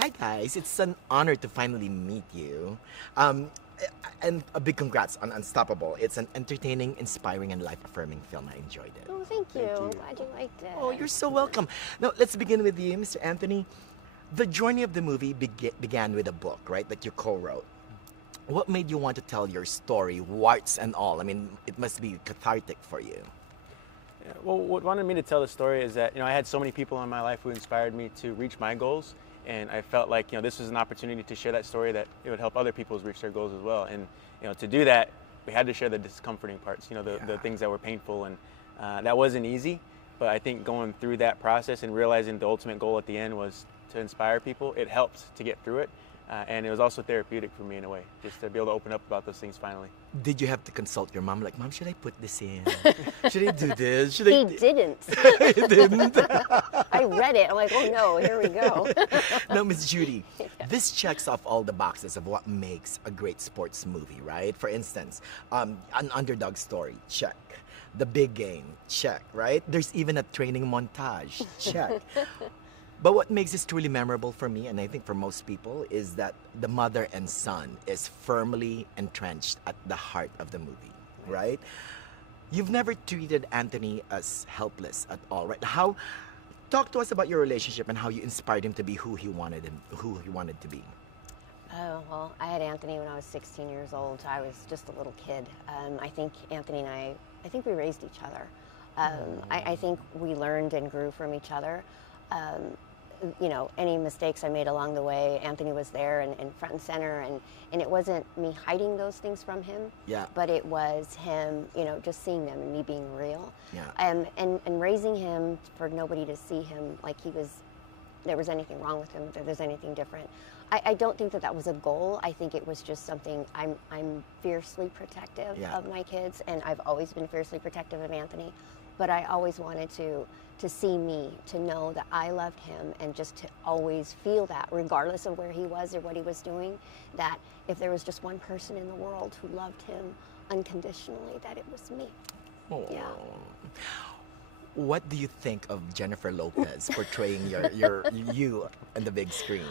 Hi guys, it's an honor to finally meet you. Um, and a big congrats on Unstoppable. It's an entertaining, inspiring, and life-affirming film. I enjoyed it. Oh, thank you. Glad you liked it. Oh, you're so welcome. Now, let's begin with you, Mr. Anthony. The journey of the movie began with a book, right, that you co-wrote. What made you want to tell your story, warts and all? I mean, it must be cathartic for you. Yeah, well, what wanted me to tell the story is that, I had so many people in my life who inspired me to reach my goals. And I felt like, this was an opportunity to share that story, that it would help other people reach their goals as well. And, to do that, we had to share the discomforting parts, the things that were painful. And that wasn't easy. But I think going through that process and realizing the ultimate goal at the end was to inspire people, it helped to get through it. And it was also therapeutic for me in a way, just to be able to open up about those things finally. Did you have to consult your mom? Like, Mom, should I put this in? Should I do this? Should He didn't. He didn't. I read it. I'm like, oh no, here we go. Now, Miss Judy, this checks off all the boxes of what makes a great sports movie, right? For instance, an underdog story, check. The big game, check, right? There's even a training montage, check. But what makes this truly memorable for me, and I think for most people, is that the mother and son is firmly entrenched at the heart of the movie, right? You've never treated Anthony as helpless at all, right? Talk to us about your relationship and how you inspired him to be who he wanted to be. Oh, well, I had Anthony when I was 16 years old. I was just a little kid. I think Anthony and I think we raised each other. I think we learned and grew from each other. Any mistakes I made along the way, Anthony was there and front and center, and it wasn't me hiding those things from him, but it was him, just seeing them and me being real. And raising him for nobody to see him like there was anything wrong with him, if there's anything different. I don't think that was a goal. I think it was just something, I'm fiercely protective of my kids, and I've always been fiercely protective of Anthony, but I always wanted to see me, to know that I loved him, and just to always feel that, regardless of where he was or what he was doing, that if there was just one person in the world who loved him unconditionally, that it was me. Oh. Yeah. What do you think of Jennifer Lopez portraying you on the big screen?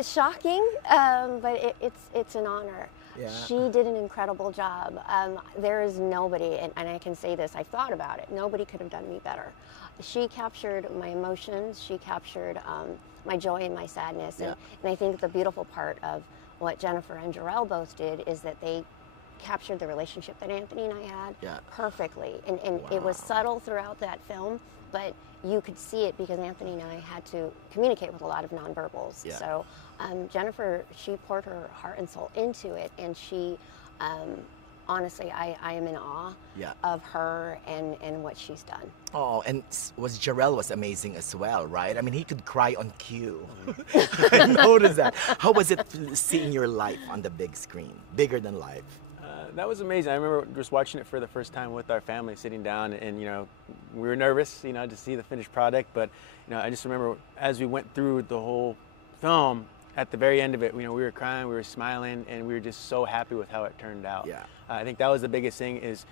Shocking, but it's an honor. Yeah. She did an incredible job. There is nobody, and I can say this, I've thought about it, nobody could have done me better. She captured my emotions, she captured my joy and my sadness, and I think the beautiful part of what Jennifer and Jharrel both did is that they captured the relationship that Anthony and I had perfectly. And it was subtle throughout that film, but you could see it because Anthony and I had to communicate with a lot of nonverbals. Yeah. So Jennifer, she poured her heart and soul into it, and she, honestly, I am in awe of her and what she's done. Oh, and Jharrel was amazing as well, right? I mean, he could cry on cue. I noticed that. How was it seeing your life on the big screen, bigger than life? That was amazing. I remember just watching it for the first time with our family, sitting down, and we were nervous, to see the finished product. But I just remember as we went through the whole film, at the very end of it, we were crying, we were smiling, and we were just so happy with how it turned out. Yeah. I think that was the biggest thing is,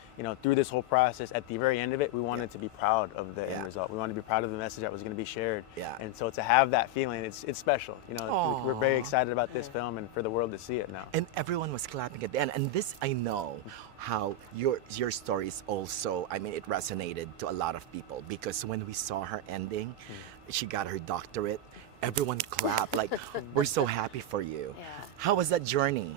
through this whole process, at the very end of it, we wanted to be proud of the end result. We wanted to be proud of the message that was going to be shared. Yeah. And so to have that feeling, it's special. We're very excited about this film and for the world to see it now. And everyone was clapping at the end. And this, I know how your story is also, I mean, it resonated to a lot of people, because when we saw her ending, she got her doctorate, everyone clapped, like, we're so happy for you. Yeah. How was that journey?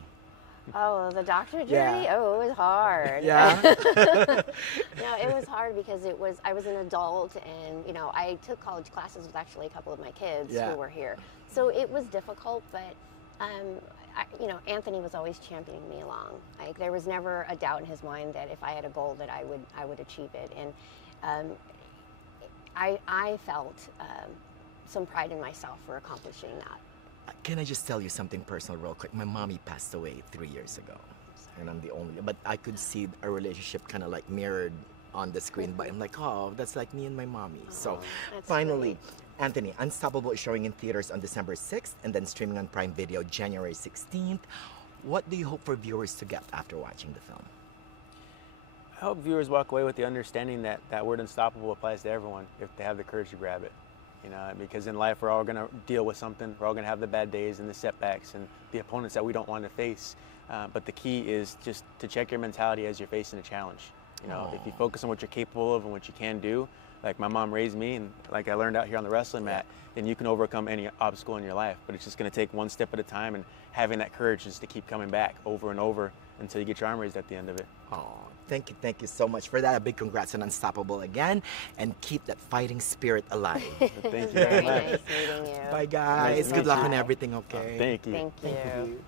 Oh, the doctor journey? Yeah. Oh, it was hard. Yeah. No, it was hard because I was an adult, and I took college classes with actually a couple of my kids who were here. So it was difficult, but Anthony was always championing me along. Like, there was never a doubt in his mind that if I had a goal that I would achieve it. And I felt some pride in myself for accomplishing that. Can I just tell you something personal real quick? My mommy passed away 3 years ago, and I'm the only, but I could see our relationship kind of like mirrored on the screen, but I'm like, oh, that's like me and my mommy. So finally, sweet. Anthony, Unstoppable is showing in theaters on December 6th and then streaming on Prime Video January 16th. What do you hope for viewers to get after watching the film? I hope viewers walk away with the understanding that that word unstoppable applies to everyone if they have the courage to grab it. You know, because in life we're all going to deal with something. We're all going to have the bad days and the setbacks and the opponents that we don't want to face. But the key is just to check your mentality as you're facing a challenge. You know, if you focus on what you're capable of and what you can do, like my mom raised me and like I learned out here on the wrestling mat, then you can overcome any obstacle in your life. But it's just going to take one step at a time, and having that courage is to keep coming back over and over until you get your arm raised at the end of it. Oh, thank you so much for that. A big congrats on Unstoppable again, and keep that fighting spirit alive. Thank you very much. Nice meeting you. Bye guys. Nice to Good meet luck you. on everything, okay? Thank you. Thank you. Thank you.